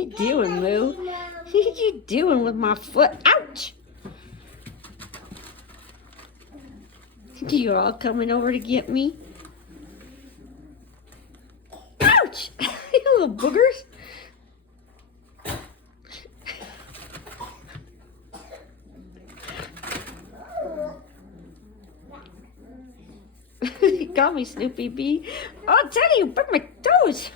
you doing, Moo? What you doing with my foot? Ouch! You all coming over to get me? Ouch! You little boogers. You got me, Snoopy B. Oh, Teddy, you bit my toes.